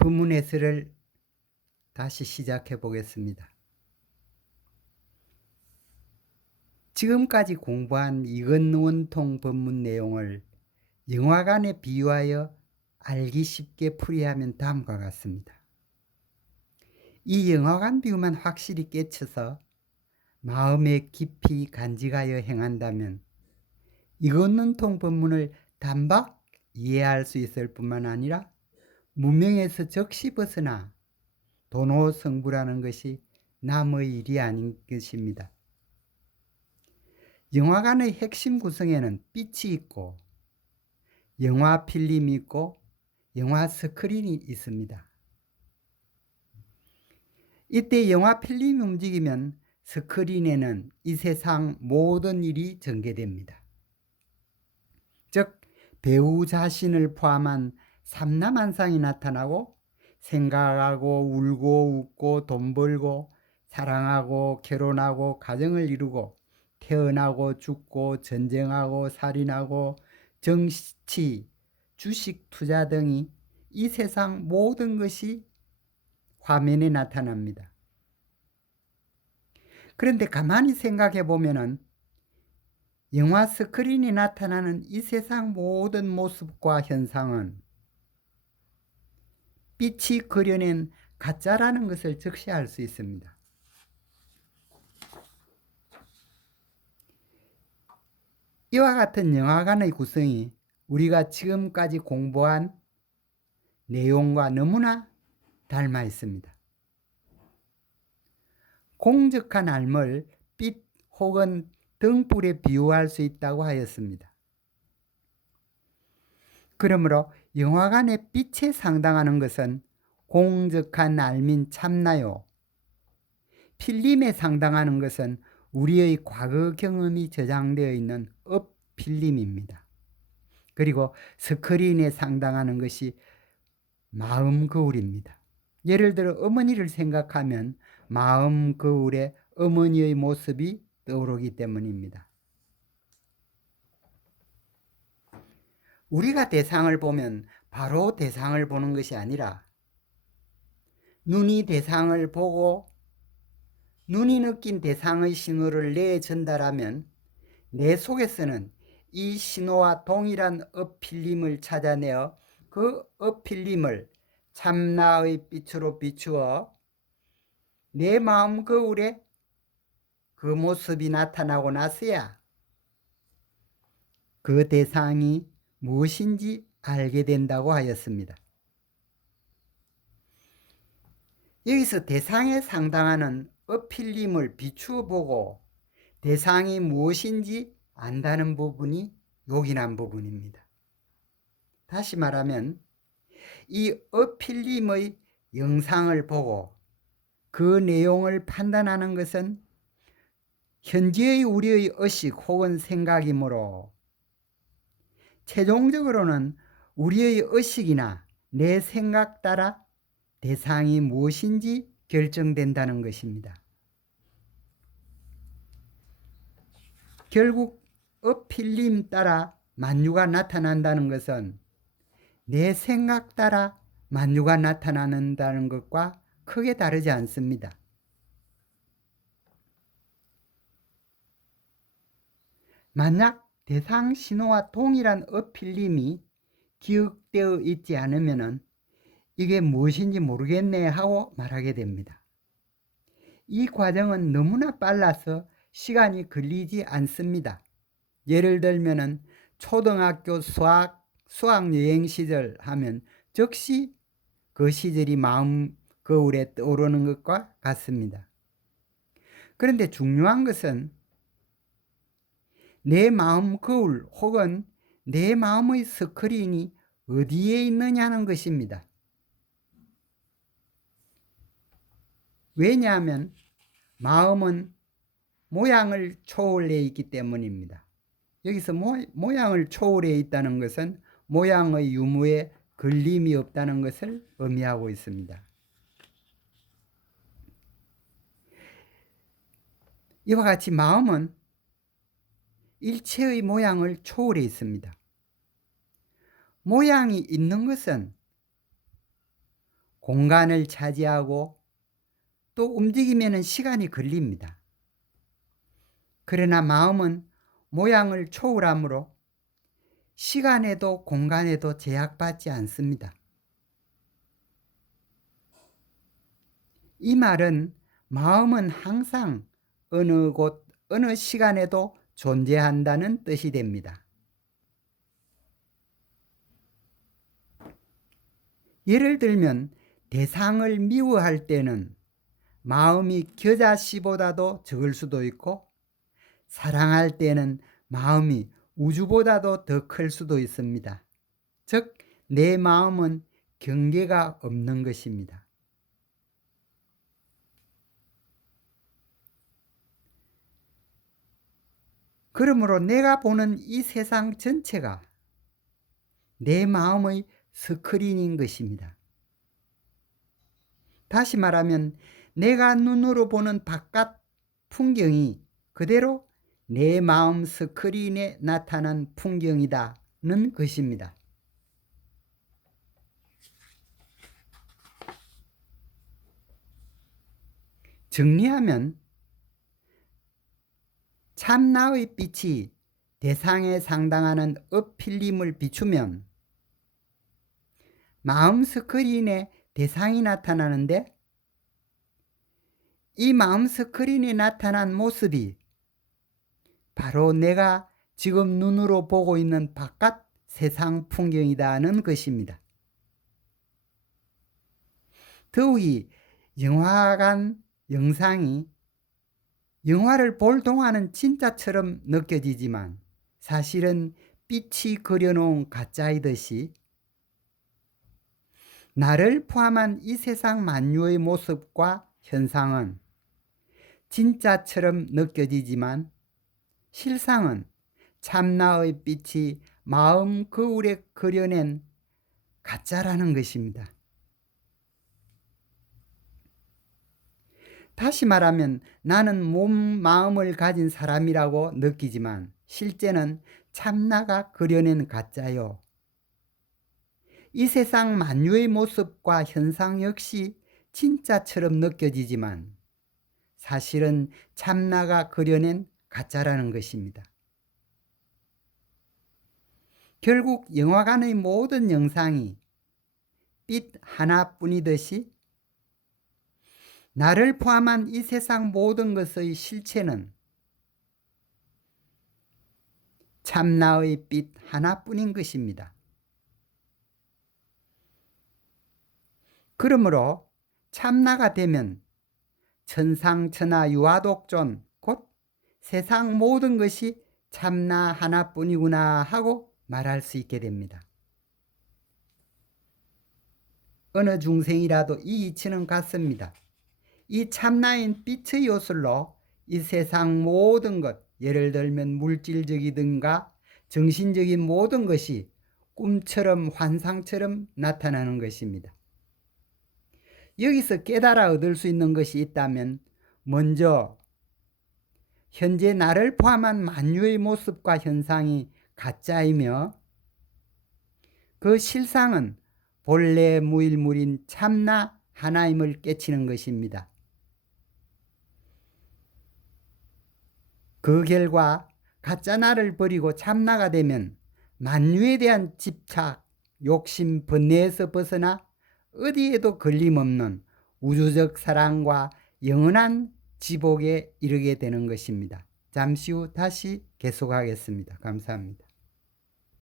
본문 해설을 다시 시작해 보겠습니다. 지금까지 공부한 이건원통 본문 내용을 영화관에 비유하여 알기 쉽게 풀이하면 다음과 같습니다. 이 영화관 비유만 확실히 깨쳐서 마음에 깊이 간직하여 행한다면 이건원통 본문을 단박 이해할 수 있을 뿐만 아니라 문명에서 적시 벗어나 도노성부라는 것이 남의 일이 아닌 것입니다. 영화관의 핵심 구성에는 빛이 있고 영화 필름이 있고 영화 스크린이 있습니다. 이때 영화 필름이 움직이면 스크린에는 이 세상 모든 일이 전개됩니다. 즉 배우 자신을 포함한 삼라만상이 나타나고 생각하고 울고 웃고 돈 벌고 사랑하고 결혼하고 가정을 이루고 태어나고 죽고 전쟁하고 살인하고 정치, 주식 투자 등이 이 세상 모든 것이 화면에 나타납니다. 그런데 가만히 생각해 보면은 영화 스크린이 나타나는 이 세상 모든 모습과 현상은 빛이 그려낸 가짜라는 것을 적시할 수 있습니다. 이와 같은 영화관의 구성이 우리가 지금까지 공부한 내용과 너무나 닮아 있습니다. 공적한 알을 빛 혹은 등불에 비유할 수 있다고 하였습니다. 그러므로 영화관의 빛에 상당하는 것은 공적한 알민 참나요. 필름에 상당하는 것은 우리의 과거 경험이 저장되어 있는 필름입니다. 그리고 스크린에 상당하는 것이 마음 거울입니다. 예를 들어 어머니를 생각하면 마음 거울에 어머니의 모습이 떠오르기 때문입니다. 우리가 대상을 보면 바로 대상을 보는 것이 아니라 눈이 대상을 보고 눈이 느낀 대상의 신호를 내 전달하면 내 속에서는 이 신호와 동일한 필름을 찾아내어 그 필름을 참나의 빛으로 비추어 내 마음 거울에 그 모습이 나타나고 나서야 그 대상이 무엇인지 알게 된다고 하였습니다. 여기서 대상에 상당하는 필름을 비추어 보고 대상이 무엇인지 안다는 부분이 요긴한 부분입니다. 다시 말하면 이 필름의 영상을 보고 그 내용을 판단하는 것은 현재의 우리의 의식 혹은 생각이므로 최종적으로는 우리의 의식이나 내 생각 따라 대상이 무엇인지 결정된다는 것입니다. 결국 필름 따라 만유가 나타난다는 것은 내 생각 따라 만유가 나타난다는 것과 크게 다르지 않습니다. 만약 대상 신호와 동일한 필름이 기억되어 있지 않으면 이게 무엇인지 모르겠네 하고 말하게 됩니다. 이 과정은 너무나 빨라서 시간이 걸리지 않습니다. 예를 들면 초등학교 수학여행 시절 하면 즉시 그 시절이 마음 거울에 떠오르는 것과 같습니다. 그런데 중요한 것은 내 마음 거울 혹은 내 마음의 스크린이 어디에 있느냐는 것입니다. 왜냐하면 마음은 모양을 초월해 있기 때문입니다. 여기서 모양을 초월해 있다는 것은 모양의 유무에 걸림이 없다는 것을 의미하고 있습니다. 이와 같이 마음은 일체의 모양을 초월해 있습니다. 모양이 있는 것은 공간을 차지하고 또 움직이면 시간이 걸립니다. 그러나 마음은 모양을 초월하므로 시간에도 공간에도 제약받지 않습니다. 이 말은 마음은 항상 어느 곳, 어느 시간에도 존재한다는 뜻이 됩니다. 예를 들면 대상을 미워할 때는 마음이 겨자씨보다도 적을 수도 있고, 사랑할 때는 마음이 우주보다도 더 클 수도 있습니다. 즉, 내 마음은 경계가 없는 것입니다. 그러므로 내가 보는 이 세상 전체가 내 마음의 스크린인 것입니다. 다시 말하면 내가 눈으로 보는 바깥 풍경이 그대로 내 마음 스크린에 나타난 풍경이다는 것입니다. 정리하면 참나의 빛이 대상에 상당하는 엎필림을 비추면 마음 스크린에 대상이 나타나는데, 이 마음 스크린에 나타난 모습이 바로 내가 지금 눈으로 보고 있는 바깥 세상 풍경이라는 것입니다. 더욱이 영화관 영상이 영화를 볼 동안은 진짜처럼 느껴지지만 사실은 빛이 그려놓은 가짜이듯이 나를 포함한 이 세상 만유의 모습과 현상은 진짜처럼 느껴지지만 실상은 참나의 빛이 마음 거울에 그려낸 가짜라는 것입니다. 다시 말하면 나는 몸, 마음을 가진 사람이라고 느끼지만 실제는 참나가 그려낸 가짜요. 이 세상 만유의 모습과 현상 역시 진짜처럼 느껴지지만 사실은 참나가 그려낸 가짜라는 것입니다. 결국 영화관의 모든 영상이 빛 하나뿐이듯이 나를 포함한 이 세상 모든 것의 실체는 참나의 빛 하나뿐인 것입니다. 그러므로 참나가 되면 천상천하 유아독존 곧 세상 모든 것이 참나 하나뿐이구나 하고 말할 수 있게 됩니다. 어느 중생이라도 이 이치는 같습니다. 이 참나인 빛의 요술로 이 세상 모든 것, 예를 들면 물질적이든가 정신적인 모든 것이 꿈처럼 환상처럼 나타나는 것입니다. 여기서 깨달아 얻을 수 있는 것이 있다면 먼저 현재 나를 포함한 만유의 모습과 현상이 가짜이며 그 실상은 본래 무일물인 참나 하나임을 깨치는 것입니다. 그 결과 가짜 나를 버리고 참나가 되면 만유에 대한 집착, 욕심, 번뇌에서 벗어나 어디에도 걸림없는 우주적 사랑과 영원한 지복에 이르게 되는 것입니다. 잠시 후 다시 계속하겠습니다. 감사합니다.